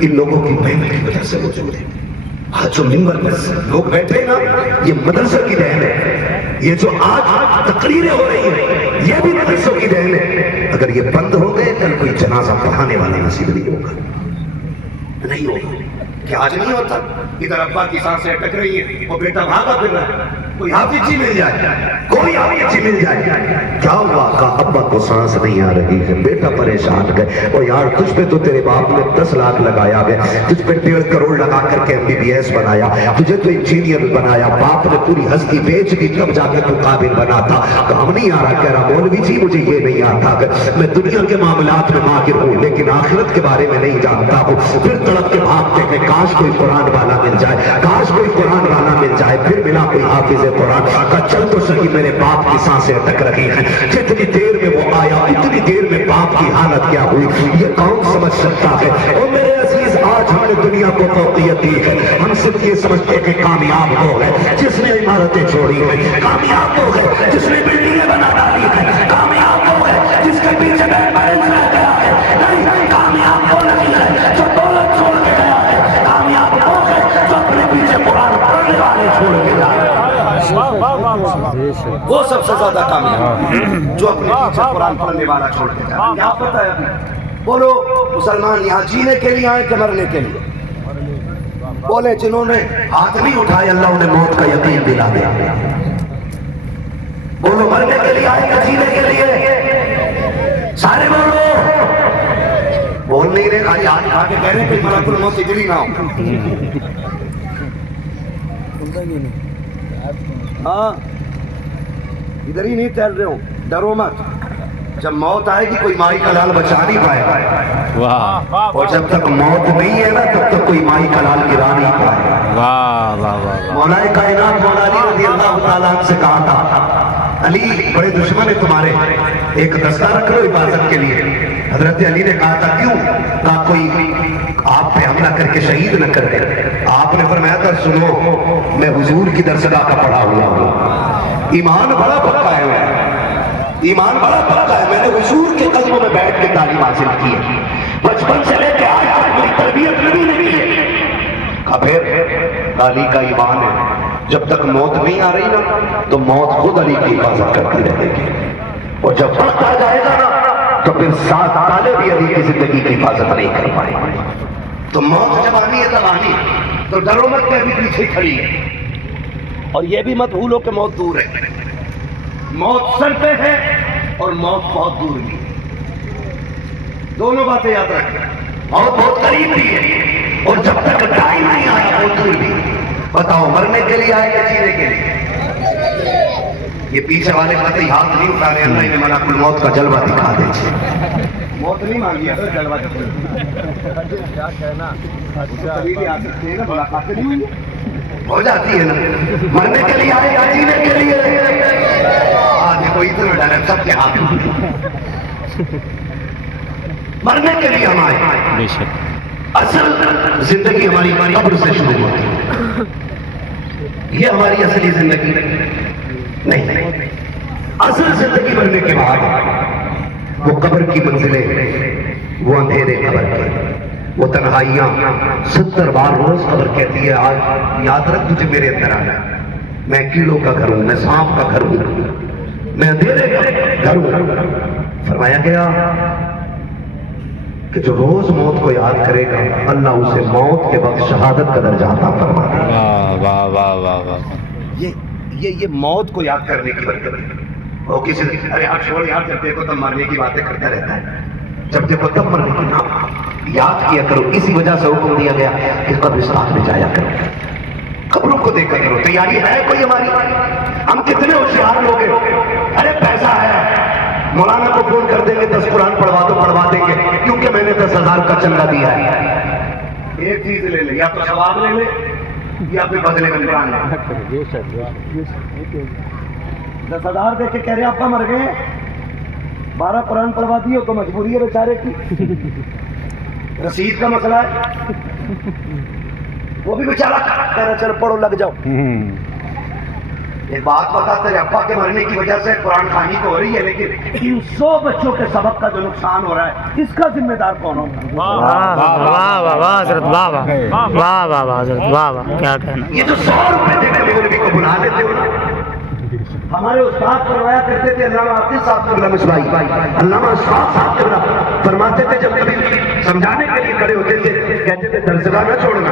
ان لوگوں کی محنت کی وجہ سے موجود ہے۔ آج جو منبر پر لوگ بیٹھے نا، یہ مدرسے کی دین ہے۔ یہ جو آج تقریریں ہو رہی ہیں، یہ بھی مدرسوں کی دین ہے۔ اگر یہ بند ہو گئے، کل کوئی جنازہ پڑھانے والا نصیب نہیں ہوگا، نہیں ہوگا۔ کیا آج نہیں ہوتا؟ ادھر ابا کی سانسیں اٹک رہی ہیں، وہ بیٹا بھاگا پھر رہا ہے، کوئی حافظ جی مل جائے، کوئی حافظ جی مل جائے، کیا ہوا؟ کہا ابا کو سانس نہیں آ رہی ہے، بیٹا پریشان گئے۔ اور یار تجھ پہ تو تیرے باپ نے 10 لاکھ لگایا گیا، تجھ پہ 1.5 کروڑ لگا کر کے MBBS بنایا، تجھے تو انجینئر بنایا، باپ نے پوری ہستی بیچ دی، تب جا کے تو قابل بنا تھا۔ کام نہیں آ رہا، کہہ رہا مولوی جی مجھے یہ نہیں آتا، میں دنیا کے معاملات میں ماہر ہوں لیکن آخرت کے بارے میں نہیں جانتا ہوں۔ پھر تڑپ کے بھاگتے ہیں، کاش کوئی قرآن والا مل جائے، کاش کوئی قرآن والا مل جائے۔ پھر ملا کوئی حافظ قرآن کا، چل تو صحیح میرے باپ کی سانسیں اٹک رہی ہیں۔ جتنی دیر میں وہ آیا اتنی دیر میں باپ کی حالت کیا ہوئی یہ کون سمجھ سکتا ہے؟ اور میرے عزیز آج ہم نے دنیا کو فوقیت دی ہے، ہم صرف یہ سمجھتے کہ کامیاب ہو گئے جس نے عمارتیں چھوڑی ہیں، کامیاب ہو گئے جس نے بلڈنگیں بنا ڈالی ہیں، کامیاب ہو گئے جس کے پیچھے بیلنس رہ گیا ہے۔ نہیں، کامیاب وہ نہیں ہے جو دولت چھوڑ کے گیا ہے، کامیاب وہ ہے جو اپنے پیچھے قرآن پڑھنے والے چھوڑ کے گیا ہے۔ وہ سب سے زیادہ کامیاب جو اپنے پیچھے قرآن پڑھنے والا چھوڑ کے جائے۔ کیا پتہ ہے؟ بولو مسلمان یہاں جینے کے لیے آئے کہ مرنے کے لیے؟ بولے جنہوں نے ہاتھ نہیں اٹھائے اللہ انہیں موت کا یقین دلا دیا۔ بولو مرنے کے لیے آئے کہ جینے کے لیے؟ سارے بولو، بول نہیں رہے، خالی ہاتھ اٹھا کے کہہ رہے کہ ملک الموت ادھر ہی نہ ہو۔ ہاں ادھر ہی نہیں ٹہل رہے ہوں، ڈرو مت، جب موت آئے گی کوئی مائی کا لال بچا نہیں پائے گا، اور جب تک موت نہیں ہے نا تب تک کوئی مائی کا لال گرا نہیں پائے گا۔ مولا کائنات مولا علی رضی اللہ تعالیٰ عنہ سے کہا تھا علی بڑے دشمن ہیں تمہارے، ایک دستہ رکھ لو حفاظت کے لیے۔ حضرت علی نے کہا تھا کیوں؟ کہا کوئی آپ پہ حملہ کر کے شہید نہ کر دے۔ آپ نے فرمایا تھا سنو میں حضور کی درسگاہ کا پڑھا ہوا ہوں، ایمان بڑا پکا ہے، ایمان بڑا پکا ہے، میں نے حضور کے قدموں میں بیٹھ کے تعلیم حاصل کی ہے، بچپن سے لے کے آج تک میری تربیت نبی نے کی ہے۔ پھر علی کا ایمان ہے جب تک موت نہیں آ رہی نا تو موت خود علی کی حفاظت کرتی رہے گی، اور جب وقت آ جائے گا نا تو پھر 7 تالے بھی علی کی زندگی کی حفاظت نہیں کر پائیں گے۔ تو موت جب آنی ہے تب آنی ہے، تو ڈرو مت کہ ابھی پیچھے کھڑی ہے، اور یہ بھی مت بھولو کہ موت دور ہے۔ موت سر پہ ہے اور موت بہت دور بھی ہے، دونوں باتیں یاد رکھیں، موت بہت قریب بھی ہے اور جب تک ٹائم نہیں آیا بہت دور بھی۔ بتاؤ مرنے کے لیے آئے کہ جینے کے لیے؟ یہ پیچھے والے قطعی ہاتھ نہیں اٹھا رہے، اللہ نے ملک الموت کا جلوہ دکھا دیجیے۔ موت نہیں مانگی ہے جلوہ کیا کہنا، ملاقاتیں نہیں ہوئی ہو جاتی ہے نا۔ مرنے کے لیے آئے یا جینے کے لیے؟ دیکھو اتنا ڈر ہے سب کے ہاتھ میں، مرنے کے لیے ہم آئے۔ اصل زندگی ہماری قبر سے شروع ہوتی ہے، یہ ہماری اصلی زندگی نہیں۔ اصل زندگی مرنے کے بعد وہ قبر کی منزلیں، وہ اندھیرے قبر کے، وہ تنہائیاں 70 بار روز قبر کہتی ہے آج یاد رکھ تجھے میرے اندر آنا، میں کیڑوں کا گھر ہوں، میں سانپ کا گھر ہوں، میں اندھیرے کا گھر ہوں۔ فرمایا گیا کہ جو روز موت کو یاد کرے گا اللہ اسے موت کے وقت شہادت کا درجہ عطا فرما دے گا۔ یہ موت کو یاد کرنے کی برکت ہے۔ وہ کسی ارے آپ چھوڑ یاد کرتے کو تب مرنے کی باتیں کرتا رہتا ہے، جب دیکھو تب مرنے کی نام یاد کیا کرو۔ اسی وجہ سے حکم دیا گیا کہ قبرستان میں جایا کرو، قبروں کو دیکھا کرو۔ تیاری ہے کوئی ہماری؟ ہم کتنے ہوشیار لوگ ہیں، ارے پیسہ ہے مولانا کو فون کر دیں گے 10 قرآن پڑھوا دو، پڑھوا دیں گے، کیونکہ میں نے 10,000 کا چندہ دیا ہے، ایک چیز لے لے، یا تو ثواب لے لے یا پھر بدلے میں قرآن لے۔ 10,000 دے کے کہہ رہے ابا مر گئے، 12 قرآن پڑھوا دیے تو مجبوری ہے بیچارے کی، رسید کا مسئلہ ہے، وہ بھی بیچارہ کہہ رہا چلو پڑھو لگ جاؤ۔ ایک بات بتا، تیرے ابا کے مرنے کی وجہ سے قرآن خوانی تو ہو رہی ہے، لیکن ان 100 بچوں کے سبق کا جو نقصان ہو رہا ہے اس کا ذمہ دار کون ہوگا؟ واہ واہ واہ واہ حضرت، واہ واہ واہ واہ واہ حضرت، واہ واہ، کیا کہنا۔ یہ جو 100 روپے دینے مولوی کو بلا لیتے ہو، ہمارے استاد فرمایا کرتے تھے، علامہ حافظ صاحب قبلہ مصباحی، علامہ اشفاق صاحب قبلہ فرماتے تھے جب کبھی سمجھانے کے لیے کھڑے ہوتے تھے کہتے تھے درسگاہ نہ چھوڑنا،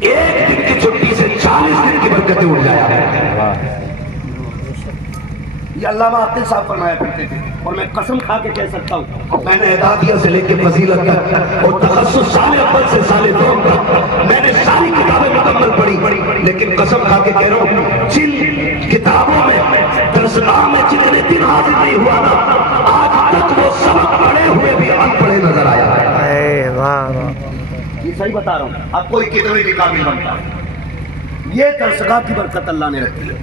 ایک دن کی چھٹی سے 40 دن کی برکتیں اٹھ جایا ہے۔ یہ علامہ حافظ صاحب فرمایا کرتے تھے، اور میں قسم کھا کے کہہ سکتا ہوں، میں نے اعدادیہ سے لے کے فضیلت تک اور تخصص سال اول سے سال دوم تک میں نے ساری کتابیں مکمل پڑھی، لیکن قسم کھا کے کہہ رہا ہوں جن کتابوں میں درسگاہ میں جتنے دن حاضر نہیں ہوا نا، آج تک وہ سبق پڑھے ہوئے بھی ان پڑھے نظر آیا ہے۔ واہ واہ، یہ صحیح بتا رہا ہوں، اب کوئی کتنے بھی قابل بنتا ہے، یہ درسگاہ کی برکت اللہ نے رکھی ہے۔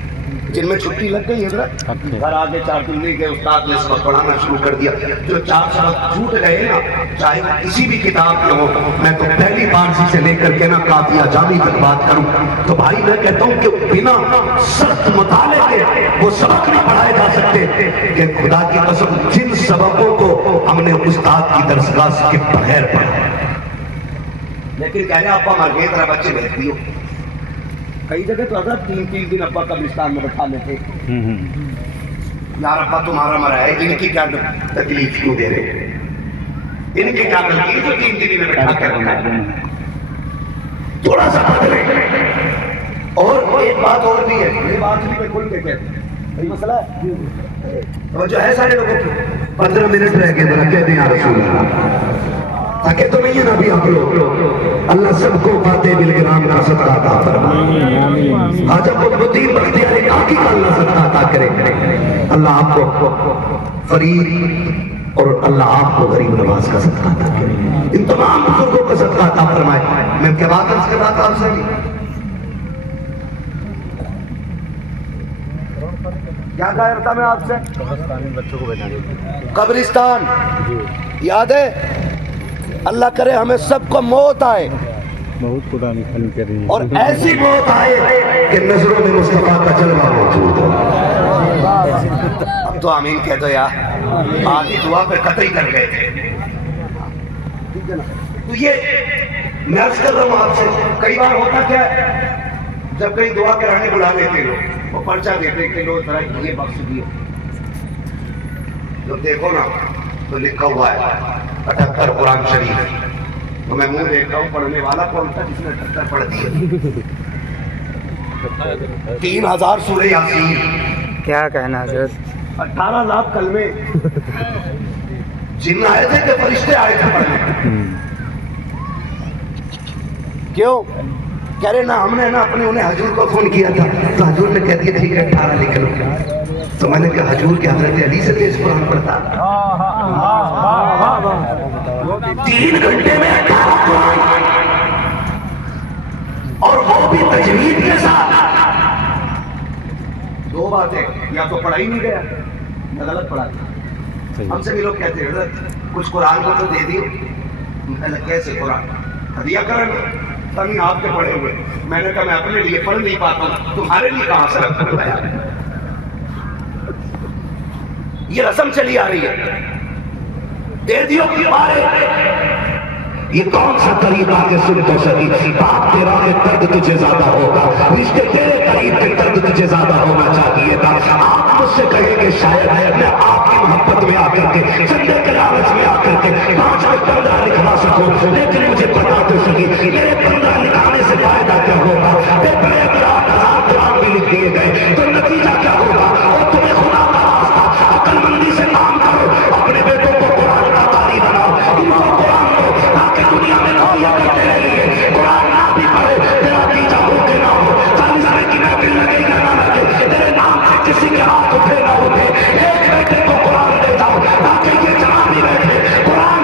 جن میں چھٹی لگ گئی حضرت، گھر آگے 4 دن نہیں گئے، استاد نے سبق پڑھانا شروع کر دیا، جو 4 سبق چھوٹ گئے نا، چاہے وہ کسی بھی کتاب میں ہو، میں تو پہلی فارسی سے لے کر کے نا قافیہ جامی تک بات کروں تو بھائی میں کہتا ہوں کہ بنا سخت مطالعے کے وہ سبق نہیں پڑھائے جا سکتے، کہ خدا کی قسم جن سبقوں کو ہم نے استاد کی درسگاہ کے بغیر پڑھا، لیکن کہہ رہے ابا مر گئے ذرا بچے بھیج دیو۔ کئی جگہ تو حضرت 3 دن ابا قبرستان میں بٹھا لیتے، یار ابا تمہارا مرا ہے، ان کی کیا تکلیف کیوں دے رہے، ان کی کیا غلطی جو 3 دن میں بٹھا کر رکھا ہے، تھوڑا سا بدلے۔ اور ایک بات اور بھی ہے، یہ بات بھی میں کھل کے کہتا ہوں، یہ مسئلہ ہے اور جو ہے سارے لوگوں کی 15 منٹ رہ گئے ذرا کہہ دیں یا رسول اللہ، تاکہ تو نہیں ہے نبی آپ لوگ، اللہ سب کو فاتح بالگرام کا صدقہ عطا فرمائے، حاجب الدین بختیار کاکی کا اللہ صدقہ عطا کرے، اللہ آپ کو فرید اور اللہ آپ کو غریب نواز کا صدقہ عطا کرے، ان تمام بزرگوں کا صدقہ عطا فرمائے۔ میں کیا بات عرض کر رہا تھا آپ سے، کیا کہہ رہا تھا میں آپ سے، قبرستان یاد ہے، اللہ کرے ہمیں سب کو موت آئے، بہت قرآن فلم کر رہی ہے، اور ایسی موت آئے کہ نظروں میں مصطفیٰ کا جلوہ موجود ہو۔ اب تو آمین کہہ دو یار، آدھی دعا پہ قطعی کر گئے تھے، تو یہ میں عرض کر رہا ہوں آپ سے، کئی بار ہوتا کیا ہے، جب کئی دعا کرانے بلا لیتے لوگ، وہ پرچہ دیتے کہ لوگ ذرا یہ بخش دیے، تو دیکھو نا تو لکھا ہوا ہے 78 قرآن شریف، تو میں منہ دیکھتا ہوں پڑھنے والا کون تھا جس نے 78 پڑھ دیے، 3000 سورہ یاسین، کیا کہنا حضرت، 18 لاکھ کلمے، جن آئے تھے کہ فرشتے آئے تھے پڑھنے، کیوں کہہ رہے نا ہم نے نا اپنے انہیں حضور کو فون کیا تھا تو حضور نے کہہ دیا ٹھیک ہے 18 لکھ لو، تو میں نے کہا حضور کے حضرت علی سے تیز قرآن پڑھتا، 3 گھنٹے میں 18 قرآن، اور وہ بھی تجوید کے ساتھ۔ 2 باتیں، یا تو پڑھا ہی نہیں گیا یا غلط پڑھا گیا۔ ہم سے بھی لوگ کہتے ہیں حضرت کچھ قرآن کو تو دے دیو، کیسے قرآن ہدیہ کریں گے، تنگ آپ کے پڑھے ہوئے، میں نے کہا میں اپنے لیے پڑھ نہیں پاتا ہوں، تمہارے لیے کہاں سے رکھ ہے، یہ رسم چلی آ رہی ہے، دے دیو کی بارے، یہ کون سا طریقہ کہ سن تو سکی، باپ تیرا میں درد تجھے زیادہ ہوگا، رشتے تیرے قریب کے درد تجھے زیادہ ہونا چاہیے تھا، آپ مجھ سے کہیں گے شاید میں آپ کی محبت میں آ کر کے، چندے کے لالچ میں آ کر کے 5 میں 15 لکھوا سکوں، لیکن مجھے پتا تو سکی میرے 15 لکھانے سے فائدہ کیا ہوگا، اگر 8,000 قرآن بھی لکھ دیے گئے تو نتیجہ کیا ہوگا، اور تمہیں خدا کا راستہ عقل مندی سے کام کرو، اپنے بیٹوں کو قرآن کا قاری بناؤ، ان کو قرآن دو تاکہ دنیا میں نویا کرتے رہیے، قرآن نہ بھی پڑھے تیرا تیجا ہو کے نہ ہو، 40 سال کی محفل لگے یا نہ لگے، تیرے نام سے کسی کے ہاتھ اٹھے نہ اٹھے، ایک بیٹے کو قرآن دے جاؤ تاکہ یہ جہاں بھی بیٹھے قرآن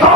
2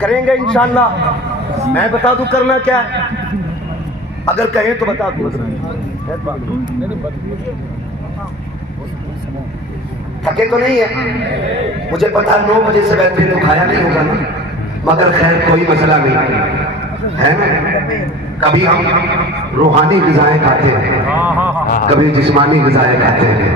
کریں گے انشاءاللہ. میں بتا دوں کرنا کیا ہے؟ اگر کہیں تو بتا دوں. تھکے تو نہیں ہے؟ مجھے پتا 9 بجے سے بیٹھے تو کھایا نہیں ہوگا نا، مگر خیر کوئی مسئلہ نہیں ہے نا. کبھی ہم روحانی غذائیں کھاتے ہیں، کبھی جسمانی غذائیں کھاتے ہیں.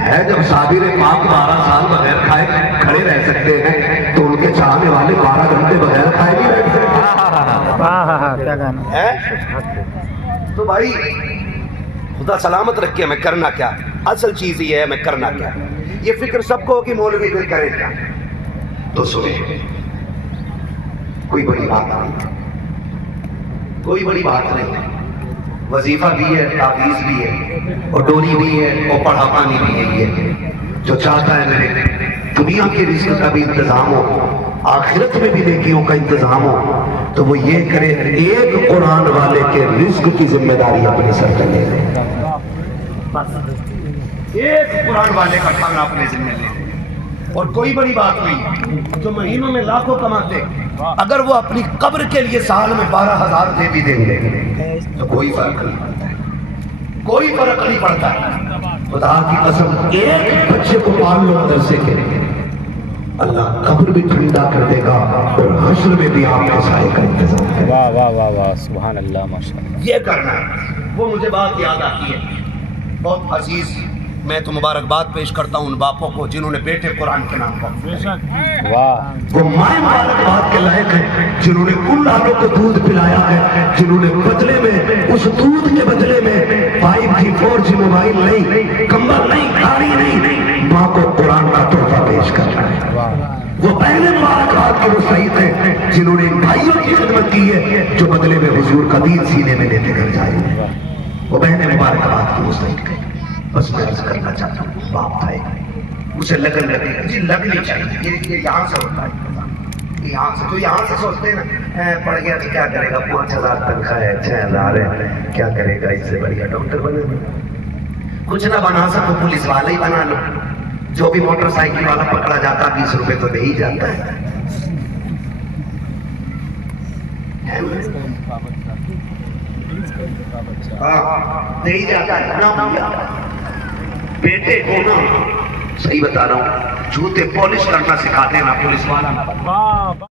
ہے جب صابر پاک 12 سال بغیر کھائے کھڑے رہ سکتے ہیں تو ان کے چاہنے والے 12 گھنٹے بغیر کھائے نہیں رہ سکتے. کیا کہنا ہے تو بھائی خدا سلامت رکھے. میں کرنا کیا؟ اصل چیز یہ ہے میں کرنا کیا. یہ فکر سب کو کہ مولوی پھر کرے کیا. تو سنیں، کوئی بڑی بات نہیں، کوئی بڑی بات نہیں. وظیفہ بھی ہے، تعویذ بھی ہے، اور ڈوری بھی ہے، اور پڑھا پانی بھی ہے. یہ جو چاہتا ہے میرے دنیا کے رزق کا بھی انتظام ہو، آخرت میں بھی نیکیوں کا انتظام ہو، تو وہ یہ کرے ایک قرآن والے کے رزق کی ذمہ داری اپنے سر پہ لے لے. ایک قرآن والے کا کھانا اپنے ذمہ لے لے. اور کوئی بڑی بات نہیں. جو مہینوں میں لاکھوں کماتے، اگر وہ اپنی قبر کے لیے سال میں 12,000 دے بھی دیں گے تو کوئی فرق نہیں پڑتا ہے، کوئی فرق نہیں پڑتا. خدا کی قسم ایک بچے کو پال لو مدرسے کے، اللہ قبر بھی ٹھنڈا کر دے گا اور حشر میں بھی آپ کے سائے کا انتظام ہے. واہ واہ واہ واہ سبحان اللہ ماشاء اللہ. یہ کرنا ہے. وہ مجھے بات یاد آتی ہے بہت عزیز. میں تو مبارکباد پیش کرتا ہوں ان باپوں کو جنہوں نے بیٹے قرآن کے نام پر. واہ وہ مائیں مبارکباد کے لائق ہیں جنہوں نے ان لالوں کو دودھ پلایا ہے، جنہوں نے بدلے میں اس دودھ کے بدلے میں 5G 4G موبائل نہیں، کمبل نہیں، گاڑی نہیں، ماں کو قرآن کا تحفہ پیش کر رہا ہے. وہ پہلے مبارکباد کے وہ سعید ہیں جنہوں نے ان بھائیوں کی خدمت کی ہے جو بدلے میں حضور کا دین سینے میں لیتے گھر جائے. وہ بہنیں مبارکباد کی مستحق ہیں. بس میں عرض کرنا چاہتا ہوں باپ تھا اسے لگن لگے جی لگنی چاہیے. یہ یہاں سے ہوتا ہے، یہاں سے تو یہاں سے سوچتے ہیں نا پڑھ گیا تو کیا کرے گا، 5,000 تنخواہ ہے، 6,000 ہے، کیا کرے گا، اس سے بڑھیا ڈاکٹر بنے گا. کچھ نہ بنا سکو پولیس والا ہی بنا لو. جو بھی موٹر سائیکل والا پکڑا جاتا 20 روپے تو دے ہی جاتا ہے. دے ہی جاتا ہے. بیٹے کو نا صحیح بتا رہا ہوں جوتے پالش کرنا سکھاتے ہیں نا پولیس والا.